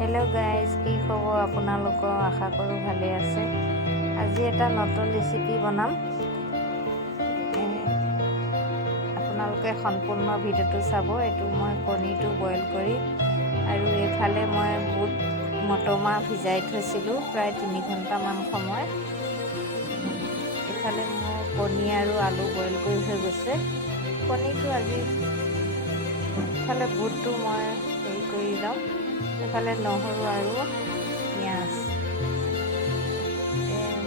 Hello' guys, কি খবৰ আপোনালোকৰ? আশা কৰোঁ ভালে আছে। আজি এটা নতুন ৰেচিপি বনাম। আপোনালোকে সম্পূৰ্ণ ভিডিঅ'টো চাব। এইটো মই কণীটো বইল কৰি আৰু এইফালে মই বুট মটৰমাহ ভিজাই থৈছিলোঁ প্ৰায় 3 ঘণ্টামান সময়। এইফালে মোৰ কণী আৰু আলু বইল কৰি হৈ গৈছে। কণীটো আজি ইফালে বুটটো মই হেৰি কৰি ল'ম। এইফালে নহৰু আৰু পিঁয়াজ,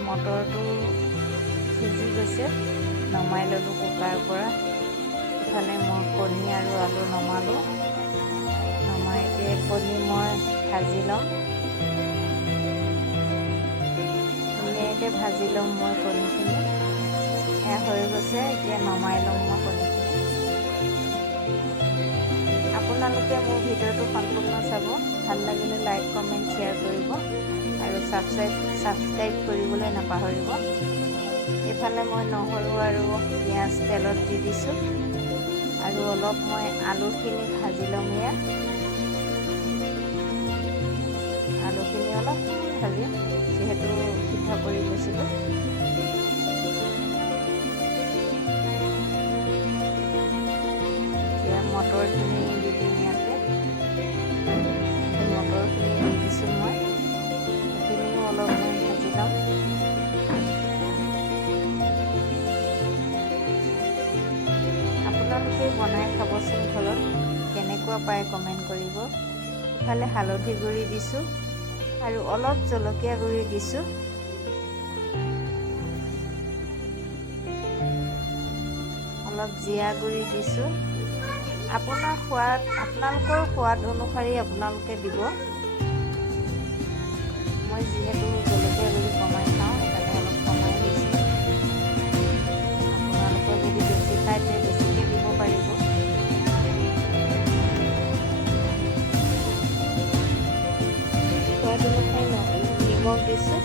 মটৰটো সিজি গৈছে, নমাই ল'লোঁ কুকাৰৰ পৰা। ইফালে মই কণী আৰু আলু নমালোঁ। নমাই এতিয়া কণী মই ভাজি ল'ম, ধুনীয়াকৈ ভাজি ল'ম মই কণীখিনি। এয়া হৈ গৈছে, এতিয়া নমাই ল'ম মই কণীখিনি। আপোনালোকে মোৰ ভিডিঅ'টো সম্পূৰ্ণ চাব। ভাল লাগিলে লাইক কমেণ্ট শ্বেয়াৰ কৰিব আৰু ছাবস্ক্ৰাইব কৰিবলৈ নাপাহৰিব। এইফালে মই নহৰু আৰু পিঁয়াজ তেলত দি দিছোঁ আৰু অলপ মই আলুখিনি ভাজি ল'ম। আলুখিনি অলপ ভাজি, যিহেতু সিদ্ধ কৰি লৈছিলোঁ। এতিয়া মটৰখিনি দি দিম ইয়াতে। মটৰখিনি দি দিছোঁ মই, সেইখিনিও অলপ মই ভাজি ল'ম। আপোনালোকে বনাই খাবচোন ঘৰত, কেনেকুৱা পায় কমেণ্ট কৰিব। ইফালে হালধি গুড়ি দিছোঁ আৰু অলপ জলকীয়া গুড়ি দিছোঁ। অলপ জিৰা গুড়ি দিছোঁ। আপোনালোকৰ সোৱাদ অনুসৰি আপোনালোকে দিব। মই যিহেতু জলকীয়া গুড়ি কমাই খাওঁ, সেইকাৰণে অলপ কমাই দিছোঁ। আপোনালোকৰ যদি বেছি খায় তে বেছিকৈ দিব পাৰিব। সোৱাদ অনুসৰি নিমখ দিছোঁ।